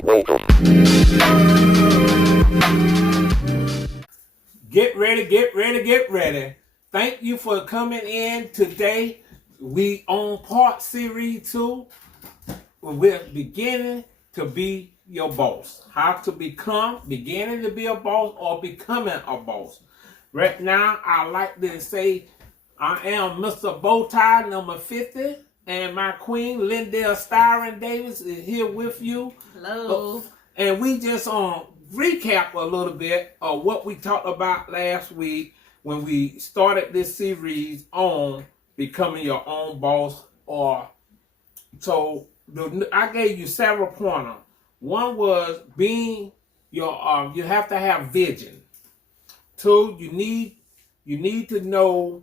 Get ready, get ready, get ready. Thank you for coming in today. We on part series 2. We're beginning to be your boss. How to beginning to be a boss or becoming a boss. Right now, I like to say I am Mr.BowTie number 50, and my queen, Lindell Styron Davis, is here with you. Hello. And we just recap a little bit of what we talked about last week when we started this series on becoming your own boss. I gave you several pointers. One was being your you have to have vision. 2, you need to know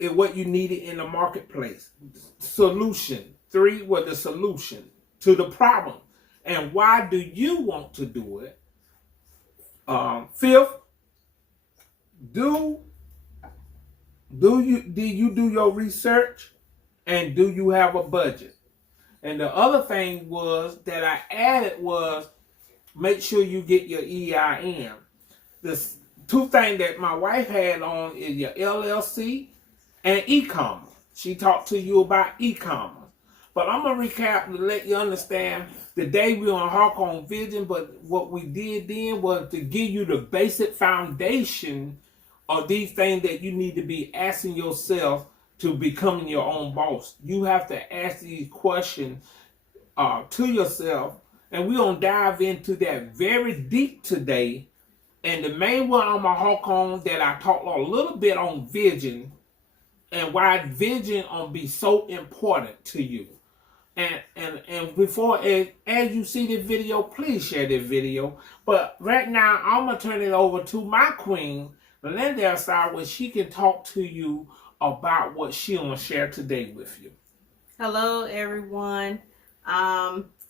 what you needed in the marketplace. Solution. 3 was the solution to the problem. And why do you want to do it? 5th, do you do your research, and do you have a budget? And the other thing was that I added was make sure you get your EIN. The 2 things that my wife had on is your LLC and e-commerce. She talked to you about e-commerce. But I'm going to recap to let you understand the day we on Hawk on Vision, but what we did then was to give you the basic foundation of these things that you need to be asking yourself to becoming your own boss. You have to ask these questions to yourself, and we're going to dive into that very deep today. And the main one I'm going to hawk on that I talked a little bit on vision and why vision be so important to you. And before, as you see this video, please share this video. But right now, I'm going to turn it over to my queen, Melinda Asar, where she can talk to you about what she's going to share today with you. Hello, everyone.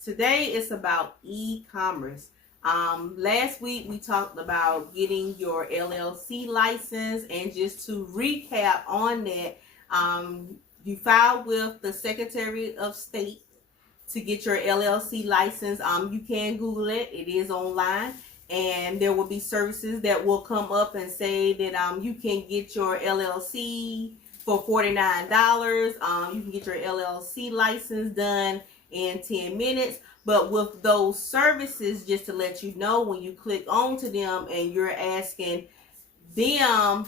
Today is about e-commerce. Last week, we talked about getting your LLC license, and just to recap on that, you filed with the Secretary of State to get your LLC license. You can Google it. It is online. And there will be services that will come up and say that you can get your LLC for $49. You can get your LLC license done in 10 minutes. But with those services, just to let you know, when you click onto them and you're asking them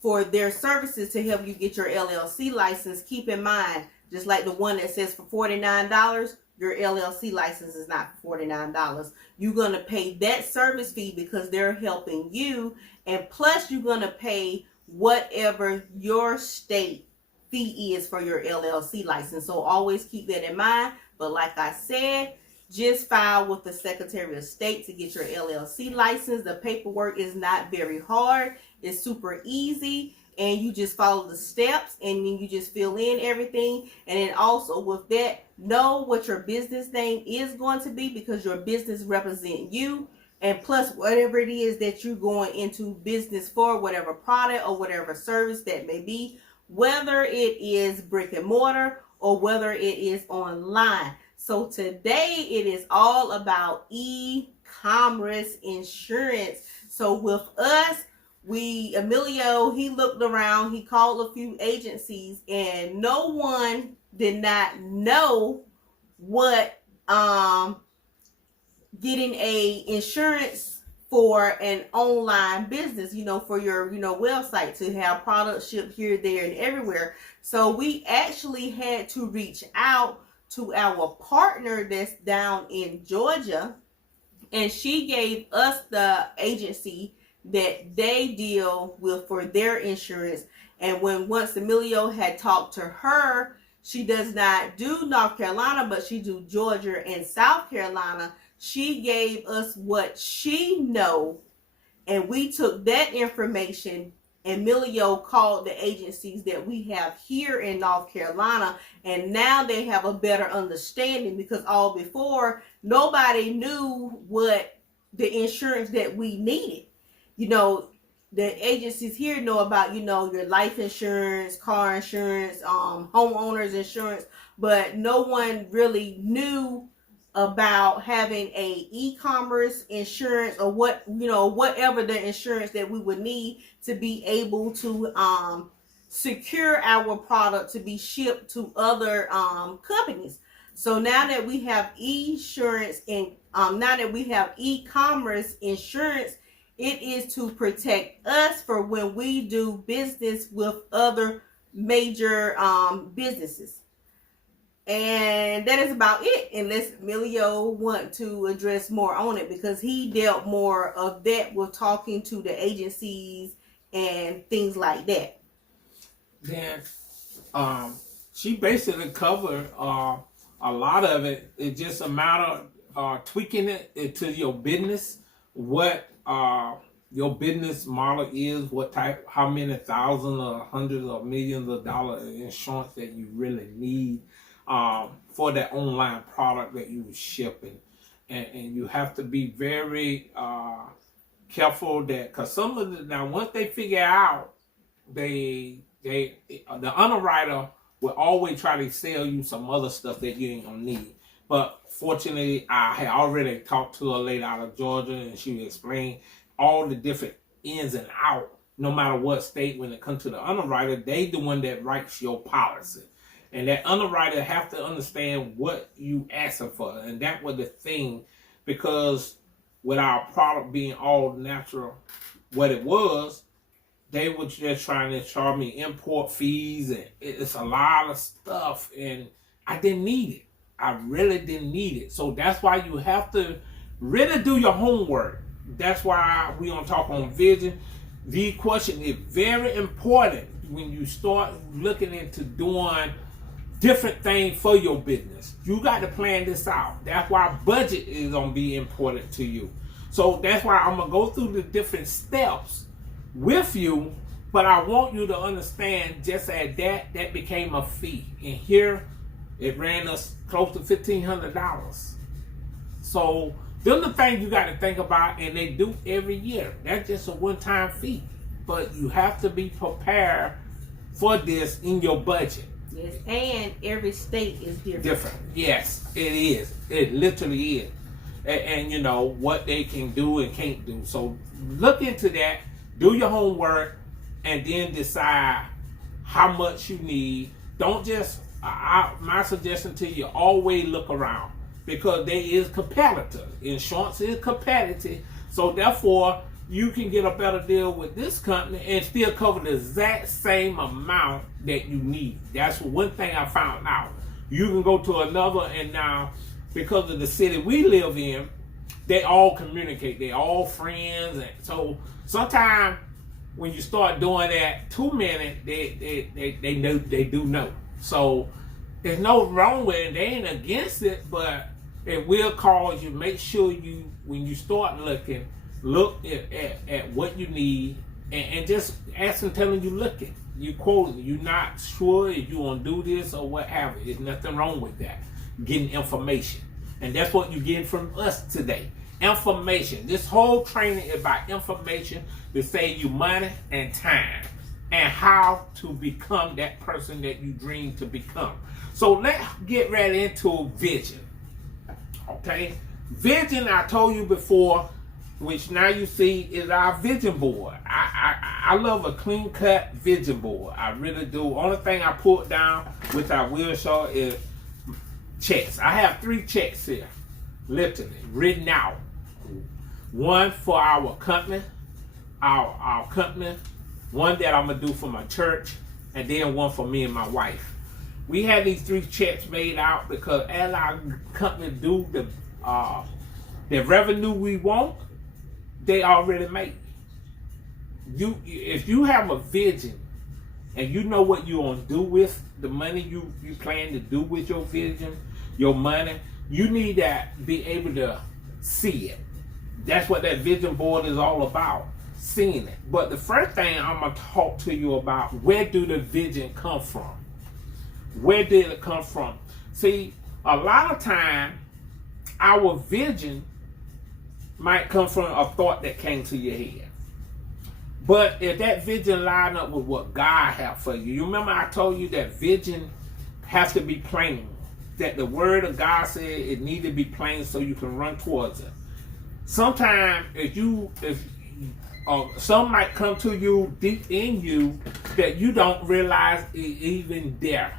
for their services to help you get your LLC license, keep in mind, just like the one that says for $49, your LLC license is not for $49. You're going to pay that service fee because they're helping you, and plus you're going to pay whatever your state fee is for your LLC license. So always keep that in mind. But like I said, just file with the Secretary of State to get your LLC license. The paperwork is not very hard. It's super easy, and you just follow the steps, and then you just fill in everything. And then also with that, know what your business name is going to be, because your business represents you. And plus, whatever it is that you're going into business for, whatever product or whatever service that may be, whether it is brick and mortar or whether it is online. So today it is all about e-commerce insurance. So with us, Emilio, he looked around, he called a few agencies, and no one did not know what getting a insurance for an online business, for your, website, to have products shipped here, there, and everywhere. So we actually had to reach out to our partner that's down in Georgia, and she gave us the agency that they deal with for their insurance. And once Emilio had talked to her, she does not do North Carolina, but she do Georgia and South Carolina. She gave us what she know, and we took that information. Emilio called the agencies that we have here in North Carolina, and now they have a better understanding, because all before, nobody knew what the insurance that we needed. The agencies here know about, your life insurance, car insurance, homeowners insurance, but no one really knew about having a e-commerce insurance, or whatever the insurance that we would need to be able to secure our product to be shipped to other companies. So now that we have insurance and now that we have e-commerce insurance, it is to protect us for when we do business with other major businesses. And that is about it, unless Emilio want to address more on it, because he dealt more of that with talking to the agencies and things like that. Then she basically covered a lot of it. It's just a matter of tweaking it to your business, what your business model is, what type, how many thousands or hundreds or millions of dollars of insurance that you really need for that online product that you're shipping. And you have to be very careful that, because some of the, now once they figure out, the underwriter will always try to sell you some other stuff that you ain't gonna need. But fortunately, I had already talked to a lady out of Georgia, and she explained all the different ins and outs. No matter what state, when it comes to the underwriter, they the one that writes your policy, and that underwriter have to understand what you asking for. And that was the thing, because with our product being all natural, what it was, they were just trying to charge me import fees, and it's a lot of stuff, and I didn't need it. I really didn't need it. So that's why you have to really do your homework. That's why we don't talk on vision. The question is very important when you start looking into doing different things for your business. You got to plan this out. That's why budget is going to be important to you. So that's why I'm going to go through the different steps with you, but I want you to understand, just as that became a fee, and here it ran us close to $1,500. So them the things you got to think about, and they do every year. That's just a one-time fee, but you have to be prepared for this in your budget. Yes, and every state is different. Yes, it is. It literally is. And you know what they can do and can't do. So look into that. Do your homework, and then decide how much you need. Don't just, my suggestion to you, always look around, because there is competitor. Insurance is competitive, so therefore you can get a better deal with this company and still cover the exact same amount that you need. That's one thing I found out. You can go to another, and now because of the city we live in, they all communicate. They all friends, and so sometimes when you start doing that too many, they know, they do know. So there's no wrong with it. They ain't against it, but it will cause you. Make sure you, when you start looking, look at what you need, and just ask them, telling you looking. You quoting. You're not sure if you want to do this or what have you. There's nothing wrong with that. Getting information, and that's what you're getting from us today. Information. This whole training is about information to save you money and time, and how to become that person that you dream to become. So let's get right into vision. Okay, vision, I told you before, which now you see is our vision board. I love a clean cut vision board. I really do. Only thing I put down, which I will show, is checks. I have 3 checks here, literally written out. One for our company, our company, one that I'm gonna do for my church, and then one for me and my wife. We had these 3 checks made out because as our company do the revenue we want, they already made. If you have a vision and you know what you want to do with the money you plan to do with your vision, your money, you need to be able to see it. That's what that vision board is all about, seeing it. But the first thing I'm going to talk to you about, where do the vision come from? Where did it come from? See, a lot of time, our vision might come from a thought that came to your head. But if that vision line up with what God has for you, you remember I told you that vision has to be plain. that the word of God said it need to be plain so you can run towards it. Sometimes if some might come to you deep in you that you don't realize is even there.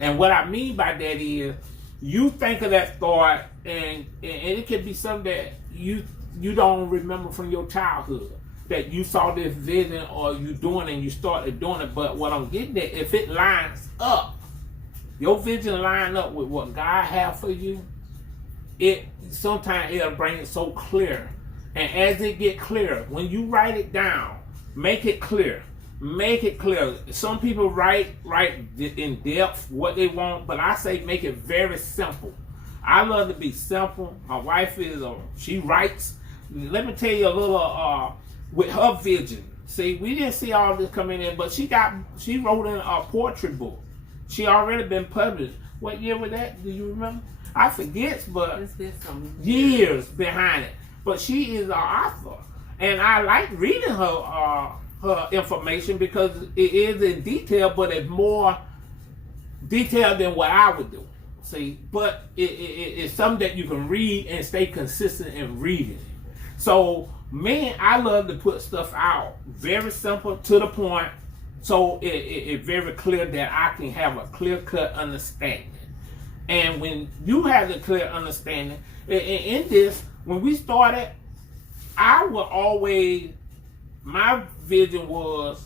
And what I mean by that is you think of that thought and it could be something that you don't remember from your childhood, that you saw this vision or you doing it and you started doing it. But what I'm getting at, if it lines up, your vision line up with what God has for you, it sometimes it'll bring it so clear. And as it get clear, when you write it down, make it clear. Make it clear. Some people write in depth what they want, but I say make it very simple. I love to be simple. My wife she writes. Let me tell you a little with her vision. See, we didn't see all this coming in, but she wrote in a poetry book. She already been published. What year was that? Do you remember? I forget, but It's been some years behind it. But she is an author, and I like reading her information because it is in detail, but it's more detailed than what I would do. See, but it's something that you can read and stay consistent in reading it. So, man, I love to put stuff out very simple to the point, so it's very clear that I can have a clear-cut understanding. And when you have the clear understanding, in this, when we started, my vision was,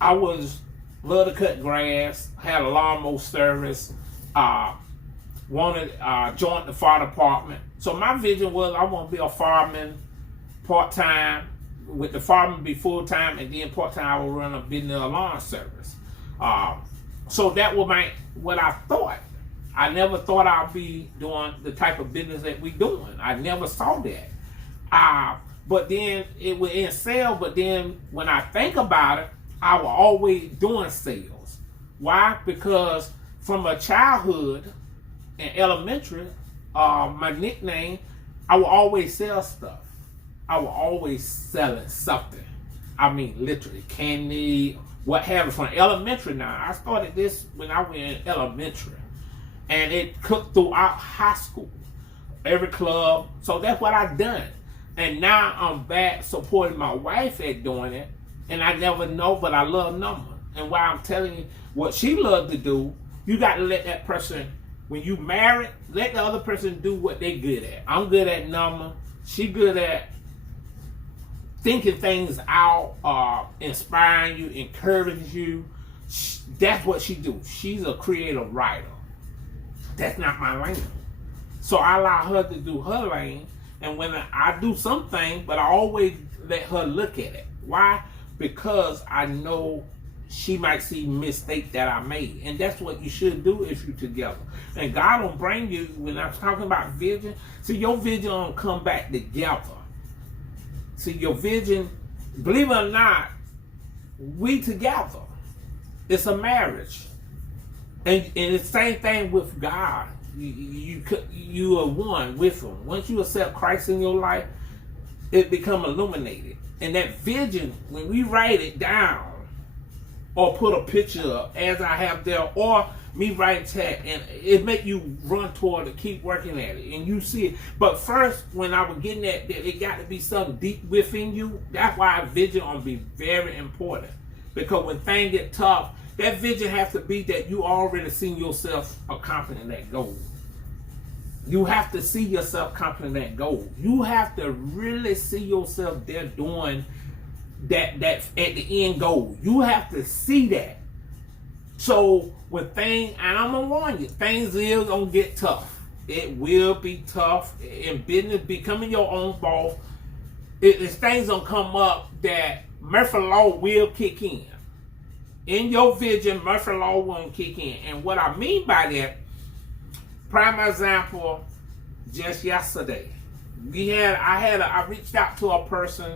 I was love to cut grass, had a lawnmower service, joined the fire department. So my vision was I want to be a fireman part-time, with the fireman be full-time, and then part-time I will run a business lawn service. So that was what I thought. I never thought I'd be doing the type of business that we doing. I never saw that. But then it was in sales, but then when I think about it, I was always doing sales. Why? Because from a childhood in elementary, my nickname, I would always sell stuff. I was always selling something. I mean, literally, candy, what have you, from elementary now. I started this when I went in elementary. And it cooked throughout high school, every club. So that's what I've done. And now I'm back supporting my wife at doing it. And I never know, but I love numbers. And while I'm telling you what she loves to do, you got to let that person, when you marry, let the other person do what they good at. I'm good at numbers. She good at thinking things out, inspiring you, encouraging you. That's what she do. She's a creative writer. That's not my lane. So I allow her to do her lane. And when I do something, but I always let her look at it. Why? Because I know she might see mistake that I made. And that's what you should do if you're together. And God will bring you, when I'm talking about vision, see, your vision will come back together. See, your vision, believe it or not, we together. It's a marriage. And it's the same thing with God. You are one with Him. Once you accept Christ in your life, it becomes illuminated. And that vision, when we write it down, or put a picture up, as I have there, or me writing text, and it make you run toward it, keep working at it, and you see it. But first, when I was getting that it got to be something deep within you. That's why vision will be very important. Because when things get tough, that vision has to be that you already seen yourself accomplishing that goal. You have to see yourself accomplishing that goal. You have to really see yourself there doing that at the end goal. You have to see that. So when things, and I'm gonna warn you, things is gonna get tough. It will be tough in business. Becoming your own boss, it's things gonna come up that Murphy Law will kick in. In your vision, Murphy Law won't kick in. And what I mean by that, prime example, just yesterday, I reached out to a person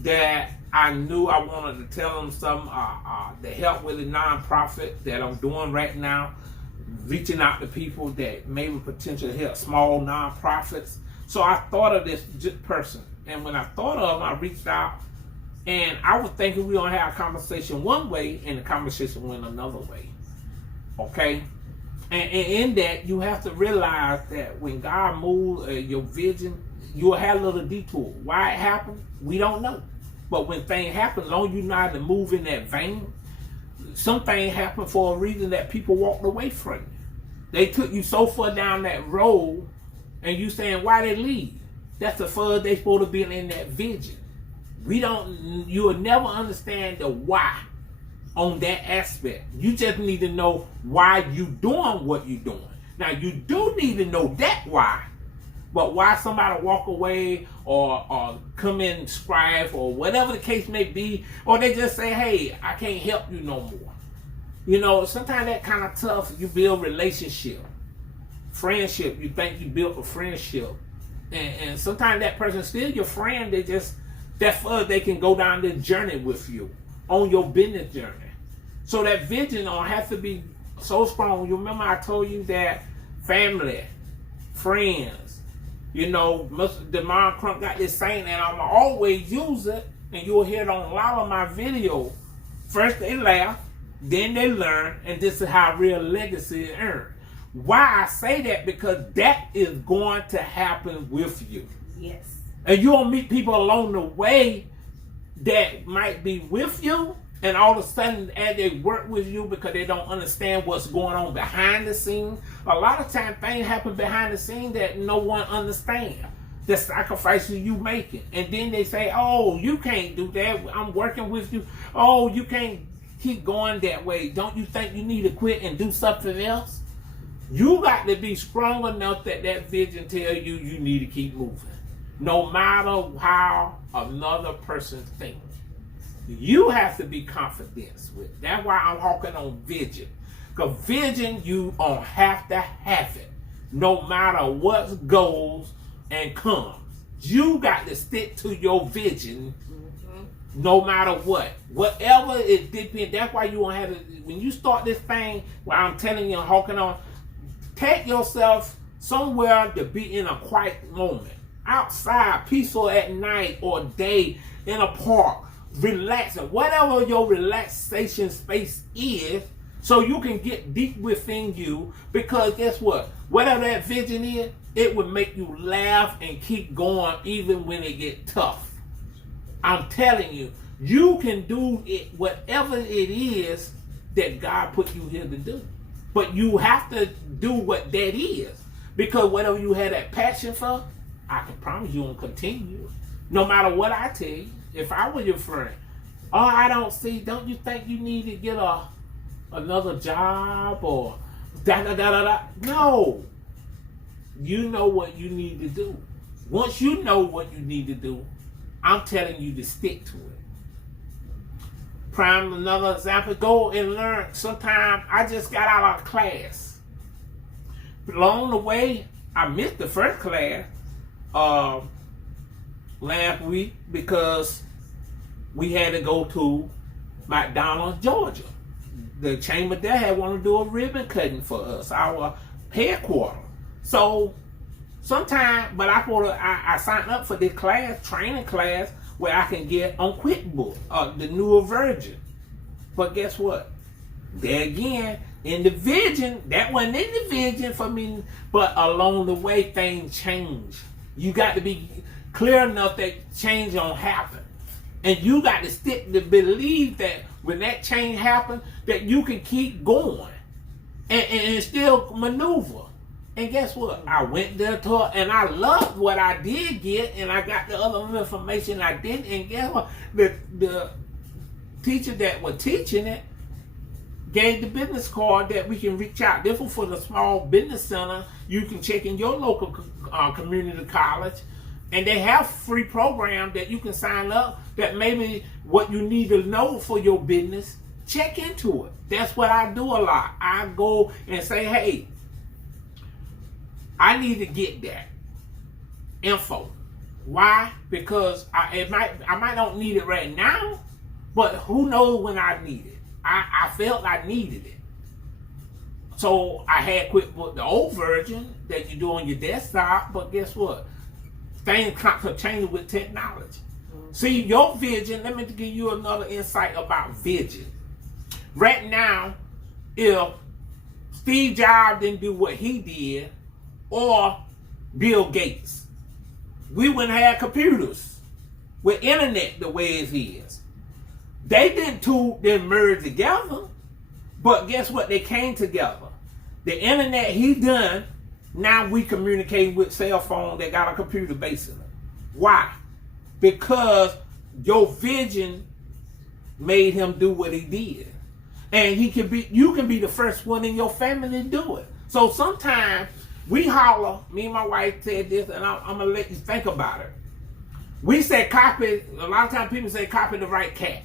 that I knew I wanted to tell them something to help with a nonprofit that I'm doing right now, reaching out to people that maybe potentially help small nonprofits. So I thought of this person, and when I thought of him, I reached out. And I was thinking we were going to have a conversation one way, and the conversation went another way. Okay? And in that, you have to realize that when God moves your vision, you'll have a little detour. Why it happened, we don't know. But when things happen, as long as you know how to move in that vein, some things happen for a reason that people walked away from you. They took you so far down that road, and you saying, why they leave? That's the further they supposed to be in that vision. You will never understand the why on that aspect. You just need to know why you doing what you doing. Now you do need to know that why, but why somebody walk away or come in and strive or whatever the case may be, or they just say, hey, I can't help you no more. You know, sometimes that kind of tough. You build relationship, friendship. You think you built a friendship, and sometimes that person's still your friend. They can go down this journey with you on your business journey. So that vision don't have to be so strong. You remember I told you that family, friends, you know, Demond Crump got this saying, and I'm always use it, and you'll hear it on a lot of my videos. First they laugh, then they learn, and this is how real legacy is earned. Why I say that? Because that is going to happen with you. Yes. And you'll meet people along the way that might be with you, and all of a sudden as they work with you because they don't understand what's going on behind the scenes. A lot of times things happen behind the scenes that no one understands. The sacrifices you making. And then they say, oh, you can't do that. I'm working with you. Oh, you can't keep going that way. Don't you think you need to quit and do something else? You got to be strong enough that vision tell you you need to keep moving. No matter how another person thinks. You have to be confident with. That's why I'm talking on vision. Because vision, you don't have to have it. No matter what goes and comes. You got to stick to your vision. No matter what. Whatever it depends. That's why you won't have to. When you start this thing, where I'm telling you, hawking on, take yourself somewhere to be in a quiet moment. Outside, peaceful at night or day, in a park, relaxing, whatever your relaxation space is, so you can get deep within you. Because guess what? Whatever that vision is, it will make you laugh and keep going even when it get tough. I'm telling you, you can do it, whatever it is that God put you here to do. But you have to do what that is. Because whatever you have that passion for, I can promise you won't continue. No matter what I tell you. If I were your friend, don't you think you need to get another job or da-da-da-da-da? No. You know what you need to do. Once you know what you need to do, I'm telling you to stick to it. Prime another example, go and learn. Sometimes I just got out of class. Along the way, I missed the first class last week because we had to go to McDonald's, Georgia. The chamber there had wanted to do a ribbon cutting for us, our headquarters. So sometimes, but I signed up for this class, training class, where I can get on QuickBooks, the newer version. But guess what? There again, in the vision, that wasn't in the vision for me, but along the way, things change. You got to be clear enough that change don't happen. And you got to stick to believe that when that change happens, that you can keep going and still maneuver. And guess what? I went there and I loved what I did get, and I got the other information I didn't. And guess what? The teacher that was teaching it gave the business card that we can reach out. This was for the small business center. You can check in your local community college, and they have free programs that you can sign up that maybe what you need to know for your business, check into it. That's what I do a lot. I go and say, hey, I need to get that info. Why? Because I might not need it right now, but who knows when I need it. I felt I needed it. So I had QuickBooks, the old version that you do on your desktop, but guess what? Things constantly changing with technology. See, your vision, let me give you another insight about vision. Right now, if Steve Jobs didn't do what he did, or Bill Gates. We wouldn't have computers with internet the way it is. They didn't merge together, but guess what? They came together. The internet he done, now we communicating with cell phone that got a computer basically. Why? Because your vision made him do what he did. And you can be the first one in your family to do it. So sometimes we holler, me and my wife said this, and I'm gonna let you think about it. We say copy, a lot of times people say copy the right cat.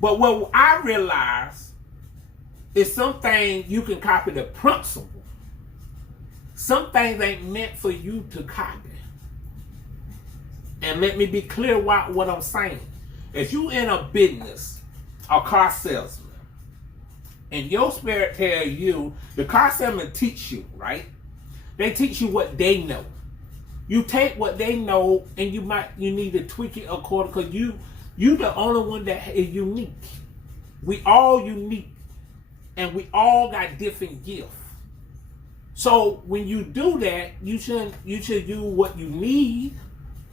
But what I realize is some things you can copy the principle. Some things ain't meant for you to copy. And let me be clear what I'm saying. If you in a business, a car salesman, and your spirit tell you, the car salesman teach you, right? They teach you what they know. You take what they know and you need to tweak it according, because you the only one that is unique. We all unique, and we all got different gifts. So when you do that, you should do what you need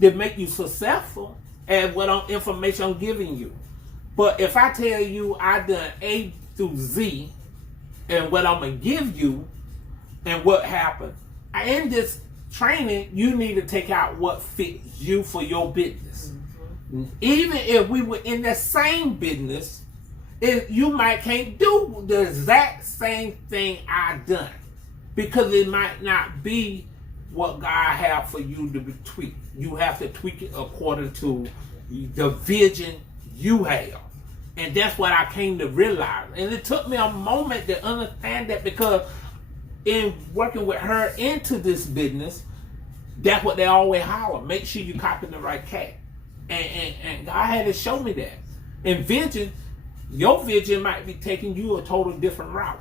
to make you successful and what information I'm giving you. But if I tell you I done A through Z and what I'm going to give you and what happened, in this training, you need to take out what fits you for your business. Mm-hmm. Even if we were in the same business, you might can't do the exact same thing I done, because it might not be what God have for you to be tweaked. You have to tweak it according to the vision you have. And that's what I came to realize. And it took me a moment to understand that, because in working with her into this business, that's what they always holler. Make sure you copy the right cat. And God had to show me that. In vision, your vision might be taking you a total different route.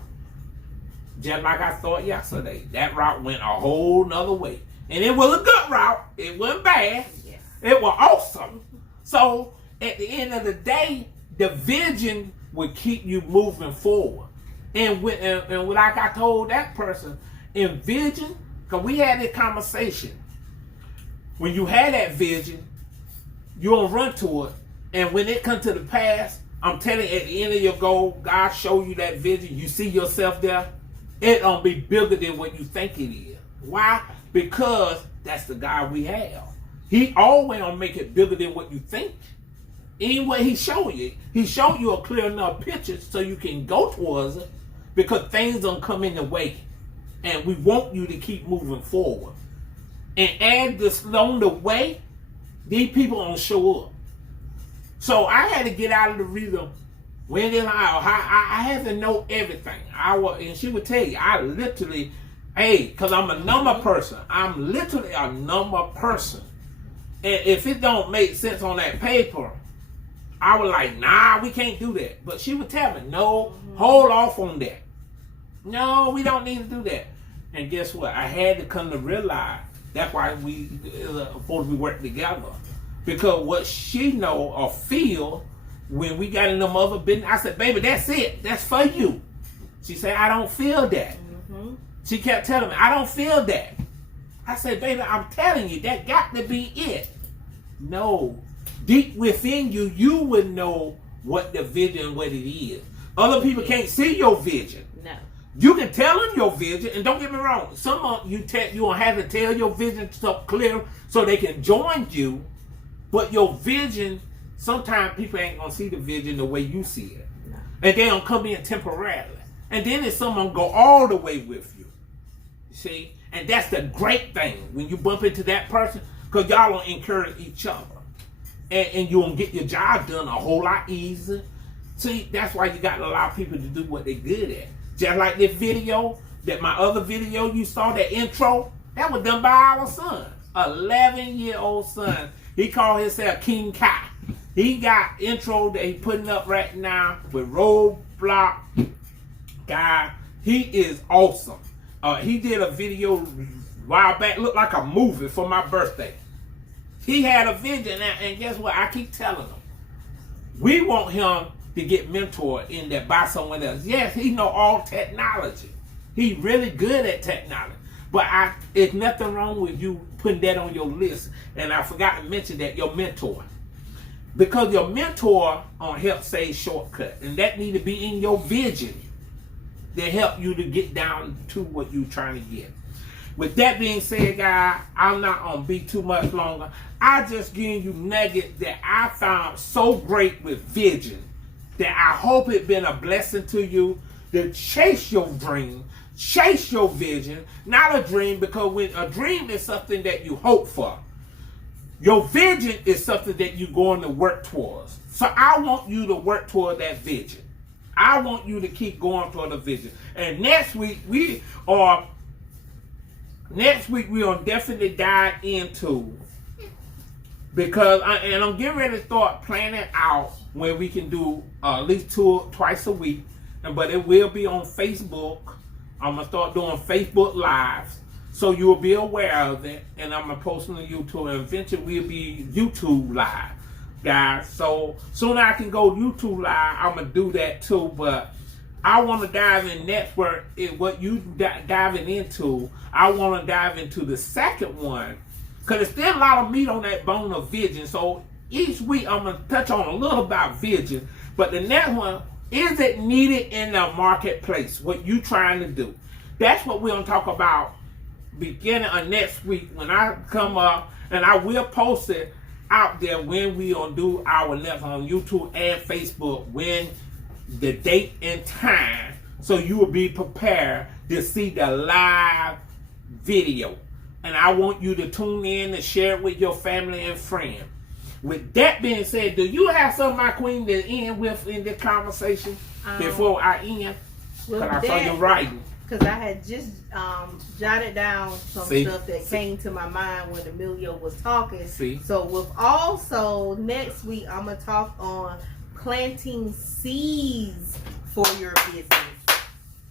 Just like I thought yesterday. That route went a whole nother way. And it was a good route. It wasn't bad. Yes. It was awesome. So at the end of the day, the vision would keep you moving forward. And like I told that person, in vision, because we had this conversation. When you had that vision, you don't run to it. And when it comes to the past, I'm telling you, at the end of your goal, God show you that vision. You see yourself there. It don't be bigger than what you think it is. Why? Because that's the God we have. He always gonna make it bigger than what you think. Anyway, he show you. He showed you a clear enough picture so you can go towards it, because things don't come in the way. And we want you to keep moving forward. And as this along the way, these people don't show up. So I had to get out of the rhythm. When in I had to know everything. And she would tell you, I literally, because I'm a number person. I'm literally a number person. And if it don't make sense on that paper, I was like, nah, we can't do that. But she would tell me, no, hold off on that. No, we don't need to do that. And guess what? I had to come to realize that's why we supposed to be working together. Because what she know or feel, when we got in them other business, I said, baby, that's it. That's for you. She said, I don't feel that. Mm-hmm. She kept telling me, I don't feel that. I said, baby, I'm telling you, that got to be it. No. Deep within you, you would know what the vision, what it is. Other people can't see your vision. No. You can tell them your vision, and don't get me wrong. Some of you don't have to tell your vision so clear so they can join you. But your vision, sometimes people ain't gonna see the vision the way you see it. No. And they don't come in temporarily. And then if someone go all the way with you. See? And that's the great thing when you bump into that person, because y'all don't encourage each other. And you won't get your job done a whole lot easier. See, that's why you got to allow people to do what they're good at. Just like this video, my other video you saw, that intro, that was done by our son. 11-year-old son. He called himself King Kai. He got intro that he putting up right now with Roadblock guy. He is awesome. He did a video a while back, looked like a movie for my birthday. He had a vision, and guess what? I keep telling him, we want him to get mentored in that by someone else. Yes, he know all technology. He's really good at technology. But it's nothing wrong with you putting that on your list. And I forgot to mention that your mentor. Because your mentor on Help Save Shortcut. And that need to be in your vision to help you to get down to what you're trying to get. With that being said, guys, I'm not going to be too much longer. I just giving you nuggets that I found so great with vision that I hope it's been a blessing to you to chase your dream, chase your vision, not a dream, because when a dream is something that you hope for. Your vision is something that you're going to work towards. So I want you to work toward that vision. I want you to keep going toward the vision. And next week we are definitely dive into, because I'm getting ready to start planning out where we can do at least twice a week, but it will be on Facebook. I'm gonna start doing Facebook Lives, so you'll be aware of it, and I'm gonna post on YouTube, and eventually we'll be YouTube Live, guys. So soon I can go YouTube Live, I'm gonna do that too. But I want to dive in network in what you diving into. I want to dive into the second one, because there's still a lot of meat on that bone of vision. So each week I'm going to touch on a little about vision. But the next one, is it needed in the marketplace? What you trying to do? That's what we're going to talk about beginning of next week when I come up. And I will post it out there when we going to do our next on YouTube and Facebook, when the date and time, so you will be prepared to see the live video. And I want you to tune in and share it with your family and friends. With that being said, do you have something, my queen, to end with in this conversation before I end? Because I saw you writing. Because I had just jotted down some stuff that came to my mind when Emilio was talking. So with also next week, I'm going to talk on planting seeds for your business.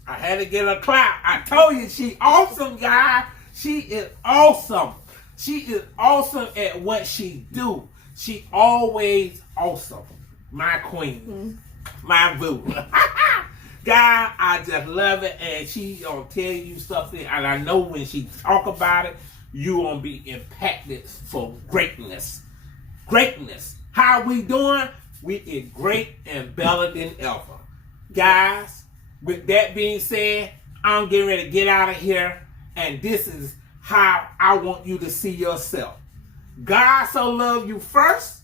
I had to get a clap. I told you she awesome, guys. She is awesome. She is awesome at what she do. She always awesome. My queen. My boo. God, I just love it. And she gonna tell you something. And I know when she talk about it, you gonna be impacted for greatness. Greatness. How we doing? We is great and better than ever. Guys, with that being said, I'm getting ready to get out of here. And this is how I want you to see yourself. God so loved you first.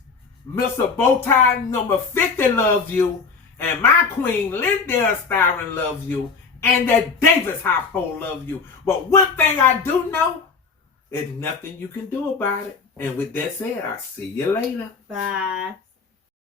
Mr.BowTie number 50 loves you. And my queen, Lindell Styron, loves you. And the Davis household loves you. But one thing I do know, there's nothing you can do about it. And with that said, I'll see you later. Bye.